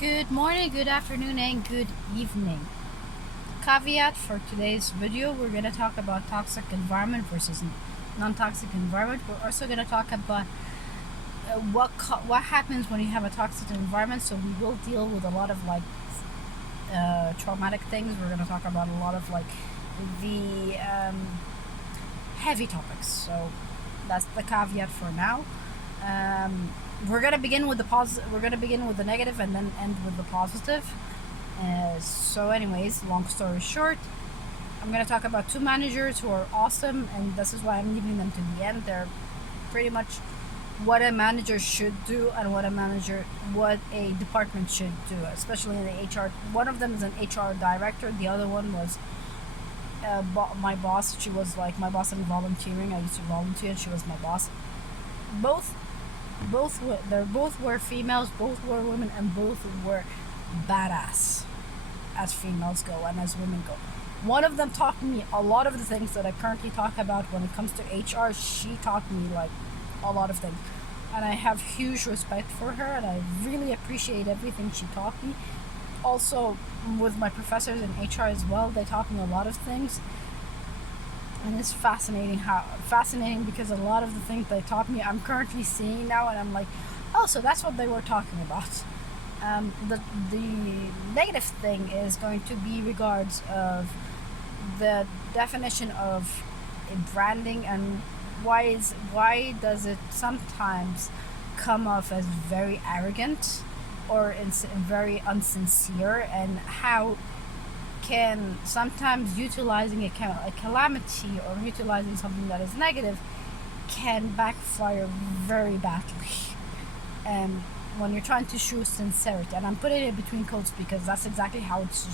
Good morning, good afternoon, and good evening. Caveat for today's video, we're going to talk about toxic environment versus non-toxic environment. We're also going to talk about what happens when you have a toxic environment. So we will deal with a lot of traumatic things. We're going to talk about a lot of the heavy topics. So that's the caveat for now. We're gonna begin with the positive. We're gonna begin with the negative and then end with the positive. Anyways, long story short, I'm gonna talk about two managers who are awesome, and this is why I'm leaving them to the end. They're pretty much what a manager should do and what a department should do, especially in the HR. One of them is an HR director. The other one was my boss. She was like my boss in volunteering. I used to volunteer, and she was my boss. They both were females, both were women, and both were badass as females go and as women go. One of them taught me a lot of the things that I currently talk about when it comes to HR. She taught me a lot of things, and I have huge respect for her, and I really appreciate everything she taught me. Also, with my professors in HR as well, they taught me a lot of things. And it's fascinating because a lot of the things they taught me I'm currently seeing now, and I'm like, oh, so that's what they were talking about. The negative thing is going to be regards of the definition of branding, and why does it sometimes come off as very arrogant or very unsincere, and how can sometimes utilizing a calamity or utilizing something that is negative can backfire very badly. And when you're trying to show sincerity, and I'm putting it between quotes because that's exactly how it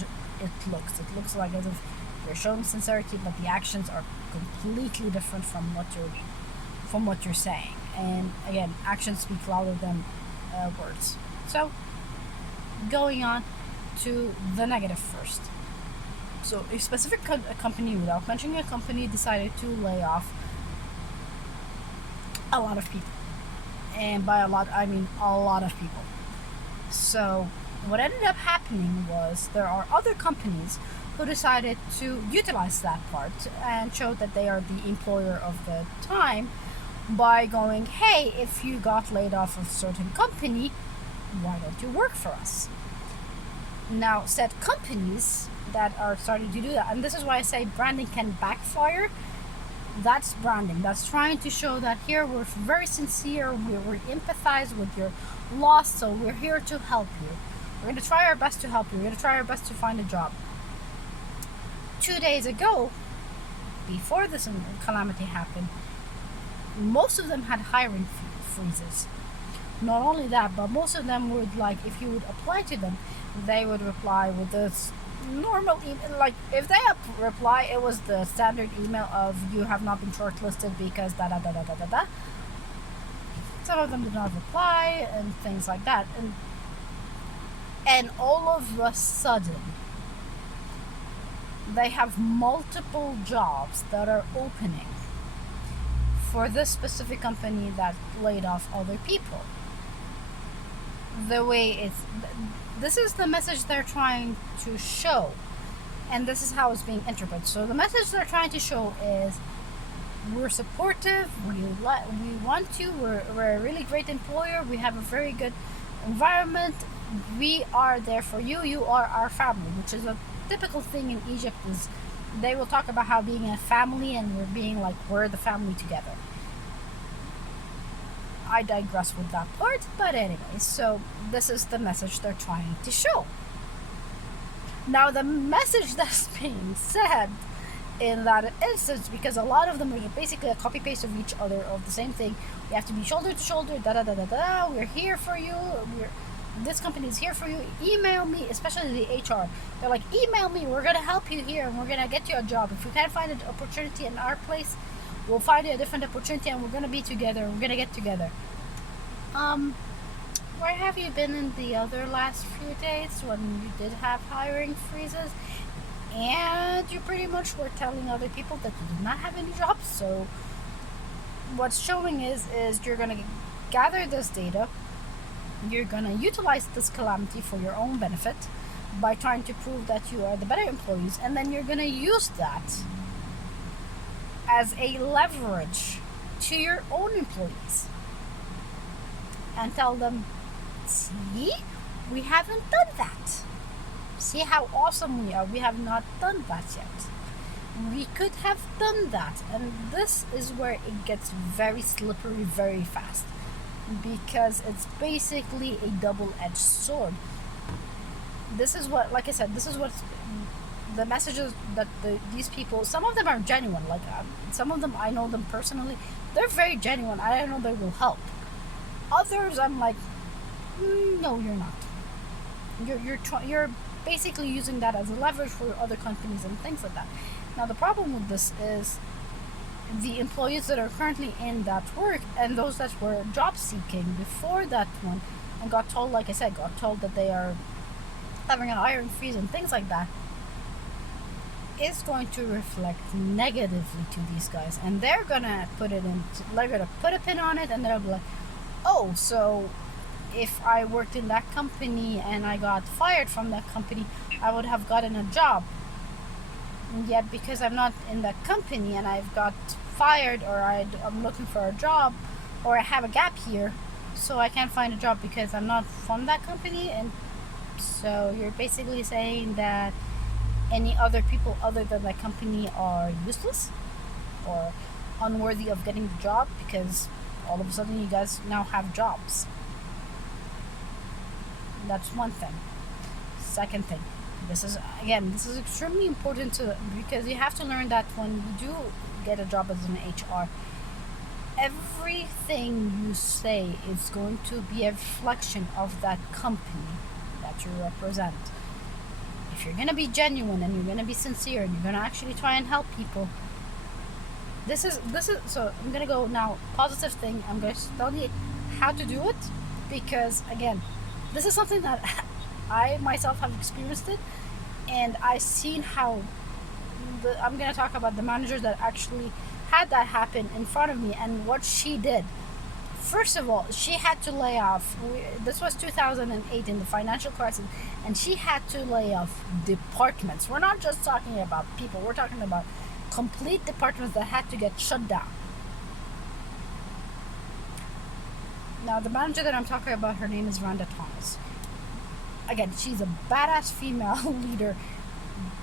looks. It looks like as if you're showing sincerity, but the actions are completely different from what you're saying. And again, actions speak louder than words. So, going on to the negative first. So a specific company, without mentioning a company, decided to lay off a lot of people. And by a lot, I mean a lot of people. So what ended up happening was there are other companies who decided to utilize that part and show that they are the employer of the time by going, hey, if you got laid off of a certain company, why don't you work for us? Now, said companies that are starting to do that, and this is why I say branding can backfire. That's branding. That's trying to show that here we're very sincere, we empathize with your loss, so we're here to help you. We're going to try our best to help you. We're going to try our best to find a job. 2 days ago, before this calamity happened, most of them had hiring freezes. Not only that, but most of them would, if you would apply to them, they would reply with this normal email. If they reply, it was the standard email of you have not been shortlisted because da da da da da da da. Some of them did not reply and things like that, and all of a sudden they have multiple jobs that are opening for this specific company that laid off other people. This is the message they're trying to show, and this is how it's being interpreted. So the message they're trying to show is we're supportive, we want you, we're a really great employer, we have a very good environment, we are there for you, you are our family, which is a typical thing in Egypt. Is they will talk about how being a family and we're the family together. I digress with that part, but anyway, so this is the message they're trying to show. Now, the message that's being said in that instance, because a lot of them are basically a copy paste of each other of the same thing. We have to be shoulder to shoulder, da da da da da. We're here for you. This company is here for you. Email me, especially the HR. They're like, email me. We're gonna help you here, and we're gonna get you a job. If you can't find an opportunity in our place, we'll find you a different opportunity, and we're gonna be together. We're gonna get together. Where have you been in the other last few days when you did have hiring freezes? And you pretty much were telling other people that you did not have any jobs. So what's showing is you're gonna gather this data, You're gonna utilize this calamity for your own benefit by trying to prove that you are the better employees, and then you're gonna use that as a leverage to your own employees and tell them, see, we haven't done that. See how awesome we are. We have not done that yet. We could have done that. And this is where it gets very slippery very fast, because it's basically a double-edged sword. This is what, like I said, this is what the messages that these people, some of them are genuine. Like some of them, I know them personally. They're very genuine. I know they will help. Others, I'm like, no, you're not. You're basically using that as a leverage for other companies and things like that. Now the problem with this is the employees that are currently in that work and those that were job seeking before that one and got told, like I said, got told that they are having an hiring freeze and things like that, is going to reflect negatively to these guys, and they're gonna put a pin on it, and they'll be like, oh, so if I worked in that company and I got fired from that company, I would have gotten a job. And yet, because I'm not in that company and I've got fired, or I'm looking for a job, or I have a gap here, so I can't find a job because I'm not from that company. And so you're basically saying that any other people other than that company are useless or unworthy of getting the job, because all of a sudden you guys now have jobs. That's one thing. Second thing, this is extremely important because you have to learn that when you do get a job as an HR, everything you say is going to be a reflection of that company that you represent. If you're going to be genuine and you're going to be sincere and you're going to actually try and help people, this is so I'm going to go now, positive thing, I'm going to tell you how to do it, because again, this is something that I myself have experienced it, and I've seen how I'm going to talk about the manager that actually had that happen in front of me and what she did. First of all, she had to lay off. This was 2008 in the financial crisis, and she had to lay off departments. We're not just talking about people. We're talking about complete departments that had to get shut down. Now, the manager that I'm talking about, her name is Rhonda Thomas. Again, she's a badass female leader.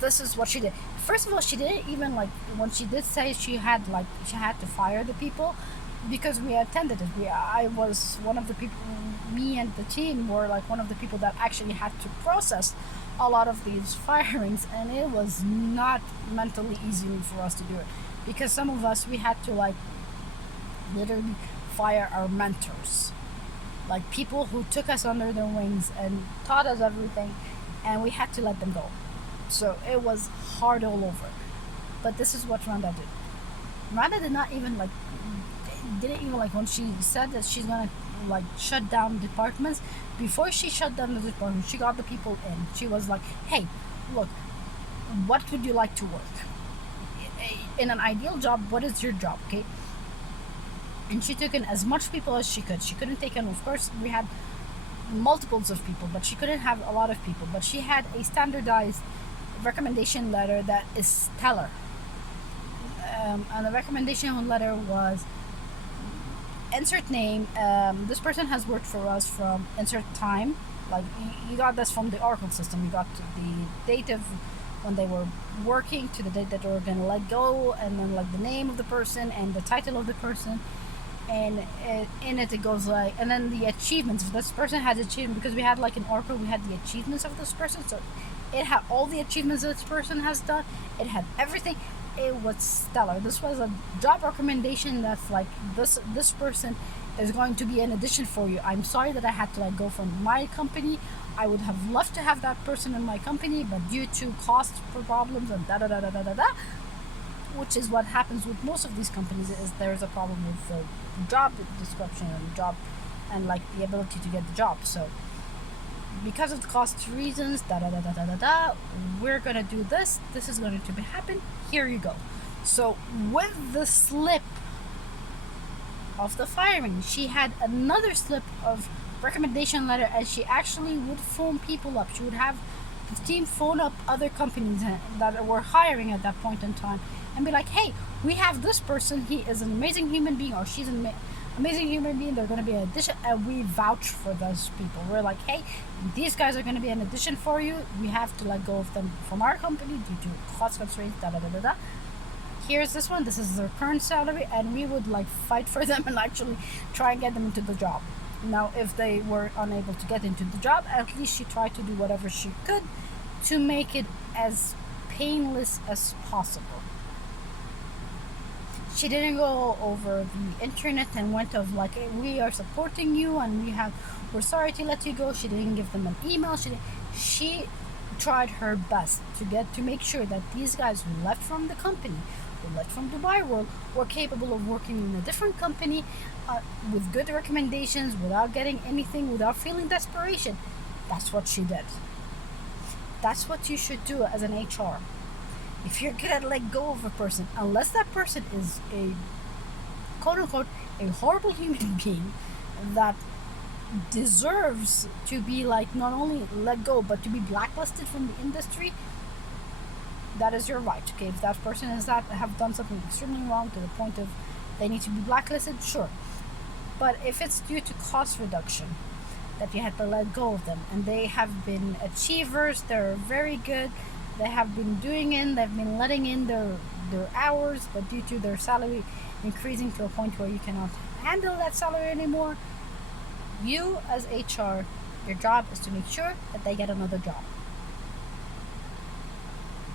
This is what she did. First of all, she didn't even, like, when she did say she had to fire the people, because we attended it. I was one of the people, me and the team were like one of the people that actually had to process a lot of these firings, and it was not mentally easy for us to do it, because some of us, we had to like literally fire our mentors, like people who took us under their wings and taught us everything, and we had to let them go. So it was hard all over. But this is what Rhonda did. Rhonda didn't even like when she said that she's gonna like shut down departments. Before she shut down the department, she got the people in. She was like, hey, look, what would you like to work in an ideal job? What is your job? Okay. And she took in as much people as she could. She couldn't take in, of course, we had multiples of people, but she couldn't have a lot of people. But she had a standardized recommendation letter that is stellar. And the recommendation letter was, insert name, this person has worked for us from insert time. Like, you got this from the Oracle system. You got the date of when they were working to the date that they were going to let go, and then like the name of the person and the title of the person. And in it goes like, and then the achievements. If this person has achievement, because we had like in Oracle, we had the achievements of this person. So it had all the achievements that this person has done. It had everything. It was stellar. This was a job recommendation that's like, this person is going to be an addition for you. I'm sorry that I had to like go from my company. I would have loved to have that person in my company, but due to cost problems and which is what happens with most of these companies, is there's a problem with the job description and job and like the ability to get the job. So because of the cost reasons, we're gonna do this. This is going to happen. Here you go. So with the slip of the firing, she had another slip of recommendation letter, and she actually would phone people up. She would have the team phone up other companies that were hiring at that point in time and be like, hey, we have this person, he is an amazing human being, or she's an amazing human being, they're going to be an addition, and we vouch for those people. We're like, hey, these guys are going to be an addition for you, we have to let go of them from our company due to cost constraints, da da da da da. Here's this one, this is their current salary, and we would like fight for them and actually try and get them into the job. Now, if they were unable to get into the job, at least she tried to do whatever she could to make it as painless as possible. She didn't go over the internet and went of like, hey, we are supporting you and we're sorry to let you go. She didn't give them an email. She tried her best to make sure that these guys who left from the company, who left from Dubai World, were capable of working in a different company with good recommendations, without getting anything, without feeling desperation. That's what she did. That's what you should do as an HR. If you're gonna let go of a person, unless that person is a quote unquote a horrible human being that deserves to be like not only let go but to be blacklisted from the industry, that is your right. Okay, if that person have done something extremely wrong to the point of they need to be blacklisted, sure. But if it's due to cost reduction that you had to let go of them, and they have been achievers, they're very good, they have been they've been letting in their hours, but due to their salary increasing to a point where you cannot handle that salary anymore, you as HR, your job is to make sure that they get another job.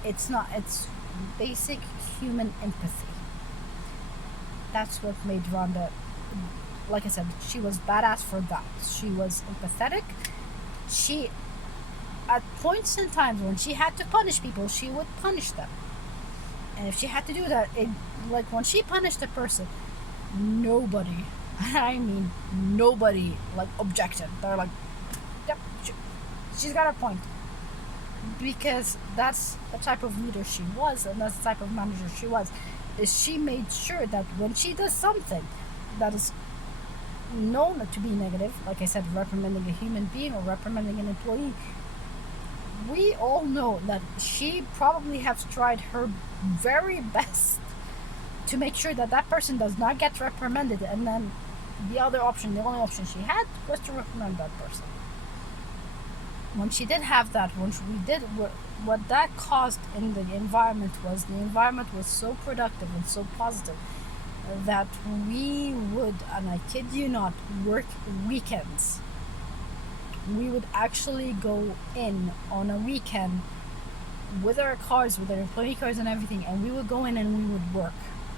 It's basic human empathy. That's what made Rhonda, like I said, she was badass for that. She was empathetic. She, at points in times when she had to punish people, she would punish them. And if she had to do that, like when she punished a person, nobody, I mean nobody, like objected. They're like, yep, she's got a point. Because that's the type of leader she was, and that's the type of manager she was. Is she made sure that when she does something that is known to be negative, like I said, reprimanding a human being or reprimanding an employee, we all know that she probably has tried her very best to make sure that that person does not get reprimanded, and then the only option she had was to reprimand that person. When she did have that, what that caused in the environment was so productive and so positive that we would, and I kid you not, work weekends. We would actually go in on a weekend with our cars, with our employee cars and everything, and we would go in and we would work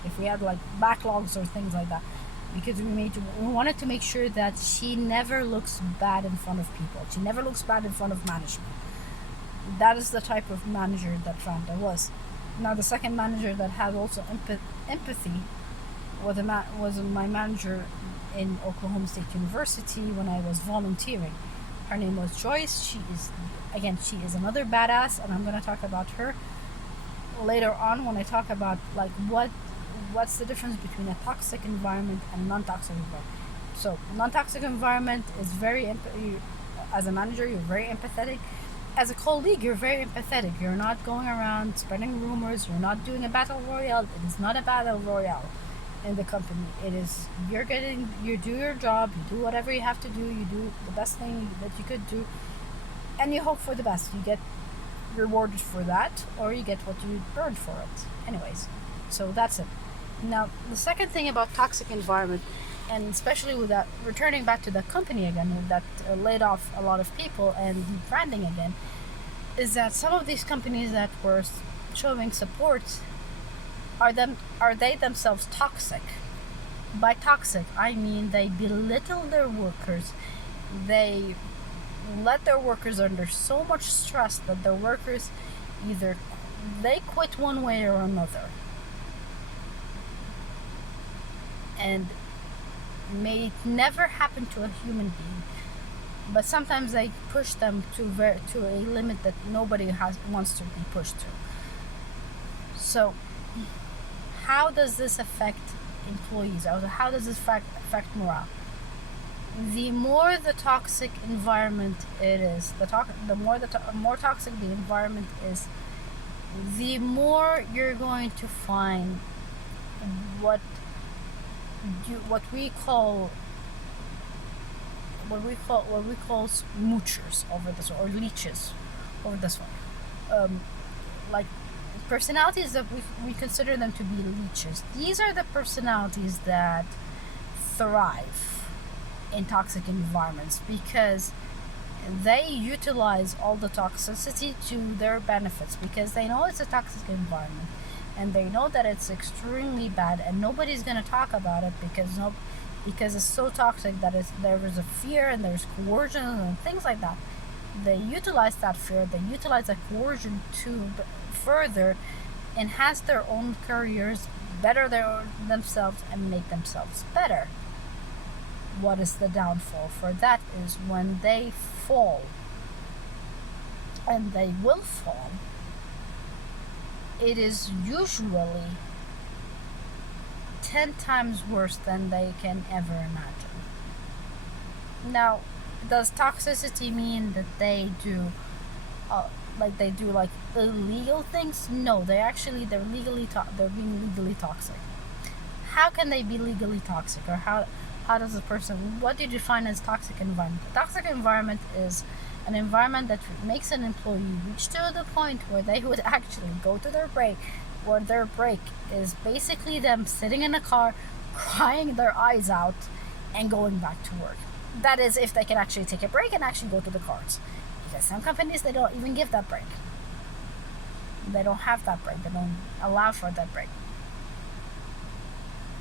if we had like backlogs or things like that, because we wanted to make sure that she never looks bad in front of people. She never looks bad in front of management. That is the type of manager that Rhonda was. Now, the second manager that had also empathy was my manager in Oklahoma State University when I was volunteering. Her name was Joyce. She is another badass, and I'm going to talk about her later on when I talk about like what's the difference between a toxic environment and non-toxic environment. So non-toxic environment is as a manager, you're very empathetic. As a colleague, you're very empathetic. You're not going around spreading rumors. You're not doing a battle royale. It is not a battle royale in the company. It is you do your job, you do whatever you have to do, you do the best thing that you could do, and you hope for the best. You get rewarded for that, or you get what you earned for it. Anyways, so that's it. Now, the second thing about toxic environment, and especially with that, returning back to the company again, that laid off a lot of people and branding again, is that some of these companies that were showing support are they themselves toxic. By toxic, I mean they belittle their workers. They let their workers under so much stress that their workers either they quit one way or another. And may it never happen to a human being, but sometimes they push them to a limit that nobody wants to be pushed to. So how does this affect employees? How does this affect morale? the more the toxic environment it is, more toxic the environment is, the more you're going to find what what we call smoochers over this, or leeches over this one. Like personalities that we consider them to be leeches. These are the personalities that thrive in toxic environments because they utilize all the toxicity to their benefits, because they know it's a toxic environment and they know that it's extremely bad and nobody's going to talk about it because it's so toxic that there is a fear and there's coercion and things like that. They utilize that fear, they utilize that coercion to further enhance their own careers, better themselves, and make themselves better. What is the downfall for that is when they fall, and they will fall, it is usually 10 times worse than they can ever imagine. Now, does toxicity mean that they do like illegal things? No, they're being legally toxic. How can they be legally toxic, or how does a person, what do you define as toxic environment? A toxic environment is an environment that makes an employee reach to the point where they would actually go to their break, where their break is basically them sitting in a car, crying their eyes out, and going back to work. That is, if they can actually take a break and actually go to the cars. Because some companies, they don't even give that break. They don't have that break. They don't allow for that break.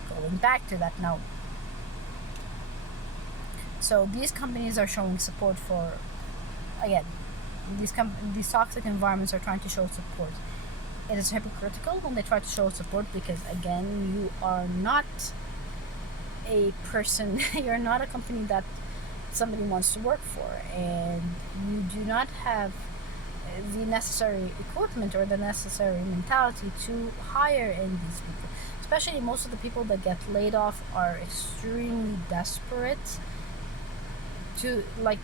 Going back to that now. So these companies are showing support for, again, these toxic environments are trying to show support. It is hypocritical when they try to show support because, again, you are not a person, you're not a company that somebody wants to work for, and you do not have the necessary equipment or the necessary mentality to hire in these people. Especially most of the people that get laid off are extremely desperate to, like,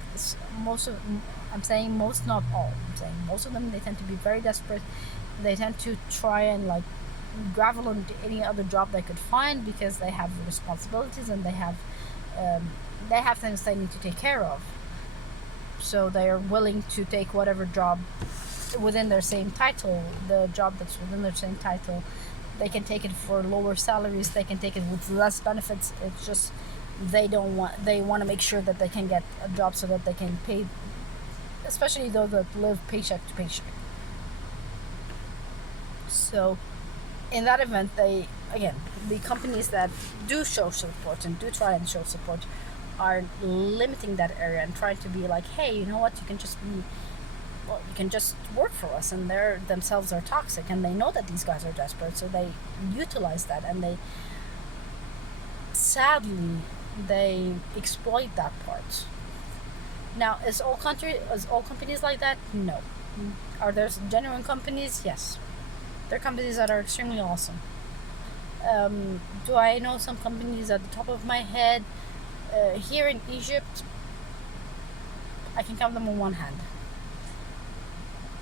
I'm saying most, not all, I'm saying most of them, they tend to be very desperate. They tend to try and like gravel into any other job they could find because they have responsibilities and they have things they need to take care of. So they are willing to take whatever job within their same title, the job that's within their same title. They can take it for lower salaries, they can take it with less benefits. It's just they want to make sure that they can get a job so that they can pay, especially those that live paycheck to paycheck. So in that event, the companies that do show support and do try and show support are limiting that area and trying to be like, hey, you know what, you can just work for us, and they themselves are toxic and they know that these guys are desperate, so they utilize that, and sadly they exploit that part. Now, is all companies like that? No. Are there genuine companies? Yes. There are companies that are extremely awesome. Do I know some companies at the top of my head? Here in Egypt, I can count them on one hand.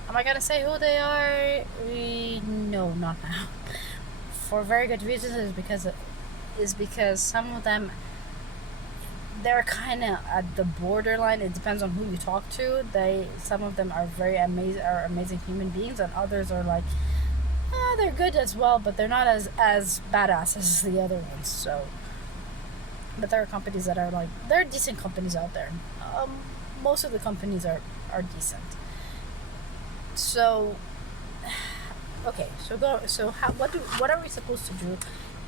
Am I gonna say who they are? No, not now. For very good reasons. Is because some of them, they're kind of at the borderline. It depends on who you talk to. Some of them are amazing human beings, and others are like, they're good as well, but they're not as badass as the other ones. So, but there are companies that are like, there are decent companies out there. Most of the companies are decent. So, okay. What are we supposed to do,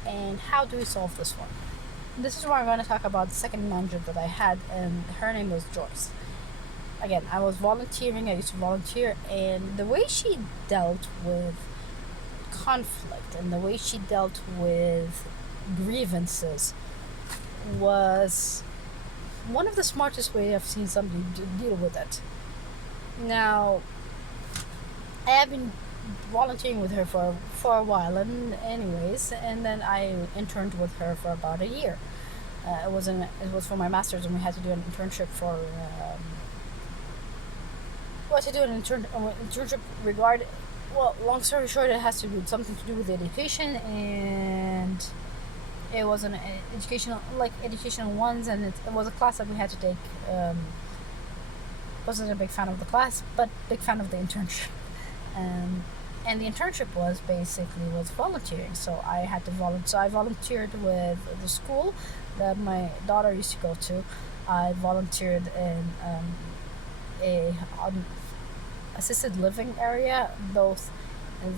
and how do we solve this one? This is where I'm going to talk about the second manager that I had, and her name was Joyce. Again, I was volunteering. I used to volunteer, and the way she dealt with conflict and the way she dealt with grievances was one of the smartest ways I've seen somebody deal with it. Now, I have been volunteering with her for a while, and then I interned with her for about a year. It was for my master's, and we had to do an internship for what to do internship regard. Well, long story short, it has to do something to do with education, and it was an educational ones, and it was a class that we had to take. Wasn't a big fan of the class, but big fan of the internship. Um, and the internship was volunteering. So I had to volunteer. So I volunteered with the school that my daughter used to go to. I volunteered in a assisted living area, both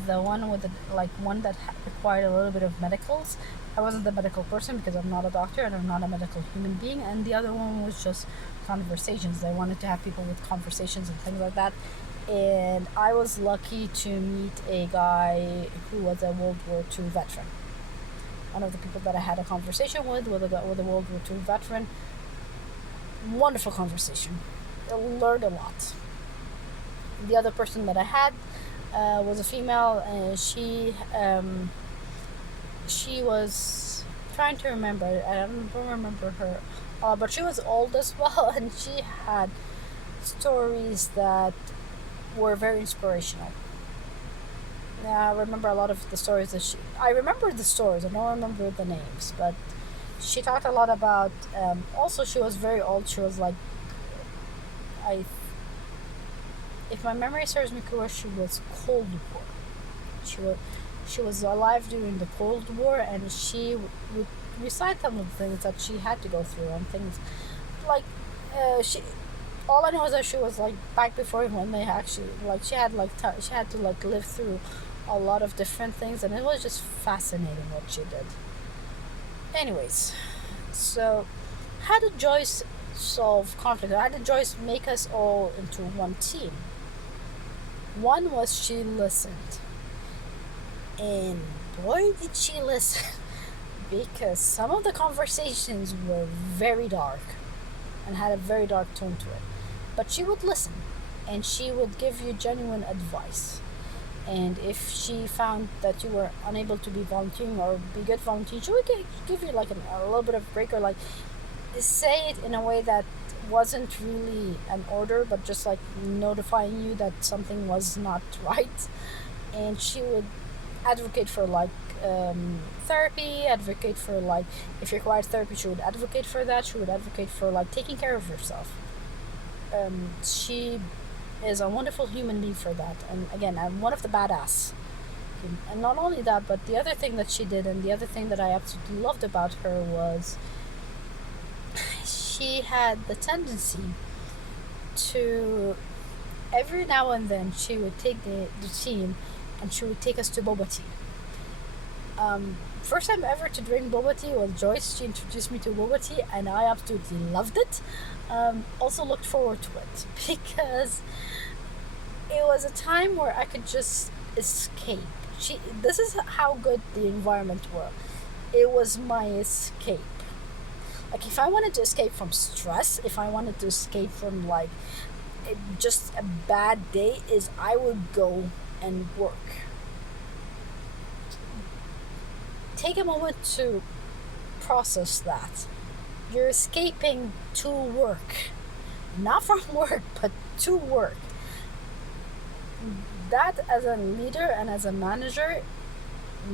the one with the, like one that required a little bit of medicals. I wasn't the medical person because I'm not a doctor and I'm not a medical human being, and the other one was just conversations. They wanted to have people with conversations and things like that. And I was lucky to meet a guy who was a World War II veteran. One of the people that I had a conversation with a World War II veteran. Wonderful conversation. I learned a lot. The other person that I had was a female, and she was trying to remember. I don't remember her, but she was old as well, and she had stories that were very inspirational. I remember a lot of the stories that I remember the stories. I don't remember the names, but she talked a lot about. Also, she was very old. She was like, I, if my memory serves me correct, she was Cold War. She was alive during the Cold War, and she would recite some of the things that she had to go through and things like she. All I know is that she was like back before when they actually she had she had to like live through a lot of different things, and it was just fascinating what she did. Anyways, so how did Joyce solve conflict? How did Joyce make us all into one team? One was she listened, and boy did she listen, because some of the conversations were very dark and had a very dark tone to it. But she would listen, and she would give you genuine advice. And if she found that you were unable to be volunteering or be good volunteering, she would give you like a little bit of break, or like say it in a way that wasn't really an order, but just like notifying you that something was not right. And she would advocate for therapy, advocate for like if you required therapy, she would advocate for that. She would advocate for like taking care of yourself. She is a wonderful human being for that. And again, I'm one of the badass. And not only that, but the other thing that she did, and the other thing that I absolutely loved about her, was she had the tendency to, every now and then, she would take the team and she would take us to boba tea. First time ever to drink boba tea was Joyce. She introduced me to boba tea, and I absolutely loved it. Also looked forward to it because it was a time where I could just escape. This is how good the environment was. It was my escape. Like if I wanted to escape from stress, if I wanted to escape from just a bad day, is I would go and work. Take a moment to process that. You're escaping to work. Not from work, but to work. That, as a leader and as a manager,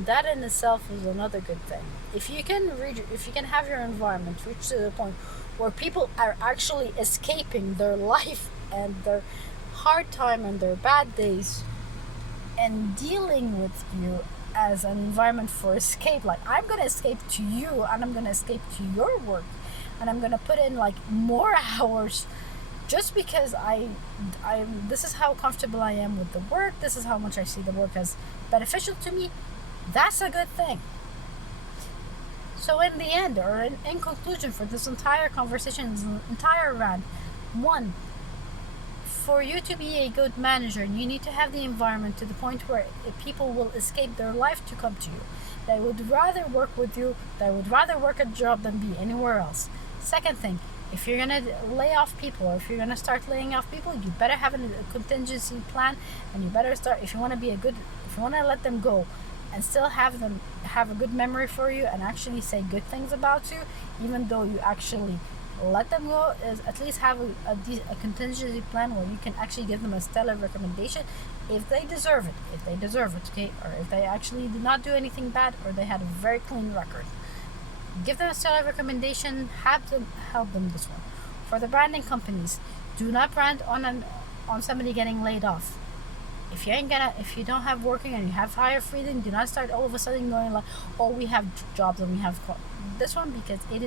that in itself is another good thing. If you can have your environment reach to the point where people are actually escaping their life and their hard time and their bad days and dealing with you as an environment for escape, like I'm gonna escape to you and I'm gonna escape to your work, and I'm gonna put in like more hours just because I this is how comfortable I am with the work, this is how much I see the work as beneficial to me. That's a good thing. So in the end, or in conclusion, for this entire conversation, this entire rant, one, for you to be a good manager, you need to have the environment to the point where people will escape their life to come to you. They would rather work with you, they would rather work a job than be anywhere else. Second thing, if you're gonna lay off people, or if you're gonna start laying off people, you better have a contingency plan, and you better start, if you wanna let them go and still have them have a good memory for you and actually say good things about you, even though you actually let them go, is at least have a contingency plan where you can actually give them a stellar recommendation if they deserve it. If they deserve it, okay? Or if they actually did not do anything bad or they had a very clean record. Give them a stellar recommendation, have them help them this one. For the branding companies, do not brand on somebody getting laid off. If you don't have working and you have higher freedom, do not start all of a sudden going like, oh, we have jobs and we have this one, because it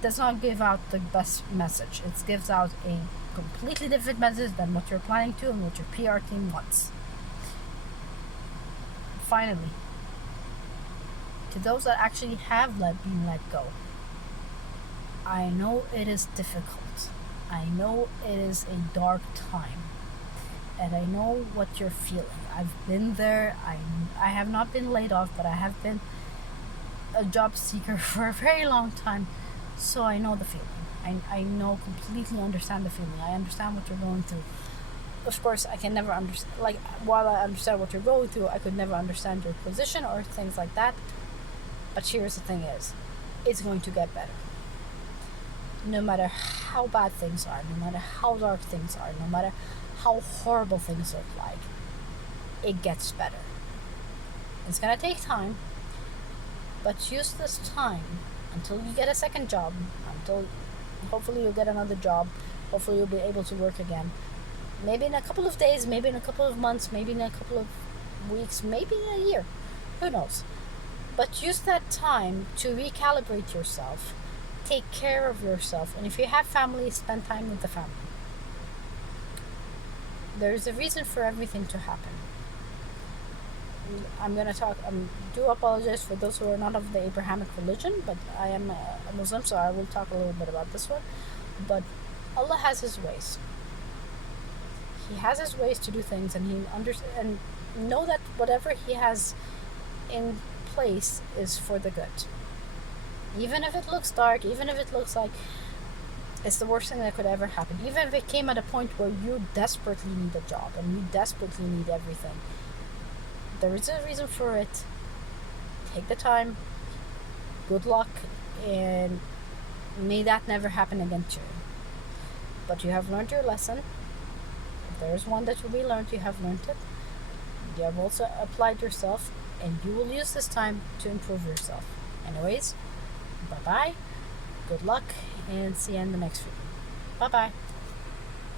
does not give out the best message. It gives out a completely different message than what you're planning to and what your PR team wants. Finally, to those that actually have been let go, I know it is difficult. I know it is a dark time. And I know what you're feeling. I've been there. I have not been laid off, but I have been a job seeker for a very long time. So I know the feeling. I know, completely understand the feeling. I understand what you're going through. Of course, I can never understand, like, while I understand what you're going through, I could never understand your position or things like that. But here's the thing is, it's going to get better. No matter how bad things are, no matter how dark things are, no matter how horrible things look like, it gets better. It's gonna take time, but use this time until you get a second job, until hopefully you'll get another job, hopefully you'll be able to work again. Maybe in a couple of days, maybe in a couple of months, maybe in a couple of weeks, maybe in a year. Who knows? But use that time to recalibrate yourself, take care of yourself, and if you have family, spend time with the family. There's a reason for everything to happen. I'm going to talk, do apologize for those who are not of the Abrahamic religion, but I am a Muslim, so I will talk a little bit about this one. But Allah has His ways. He has His ways to do things, and and know that whatever He has in place is for the good. Even if it looks dark, even if it looks like it's the worst thing that could ever happen, even if it came at a point where you desperately need a job and you desperately need everything, there is a reason for it. Take the time. Good luck, and may that never happen again to you. But you have learned your lesson. If there is one that will be learned, you have learned it. You have also applied yourself, and you will use this time to improve yourself. Anyways, bye-bye. Good luck, and see you in the next video. Bye-bye.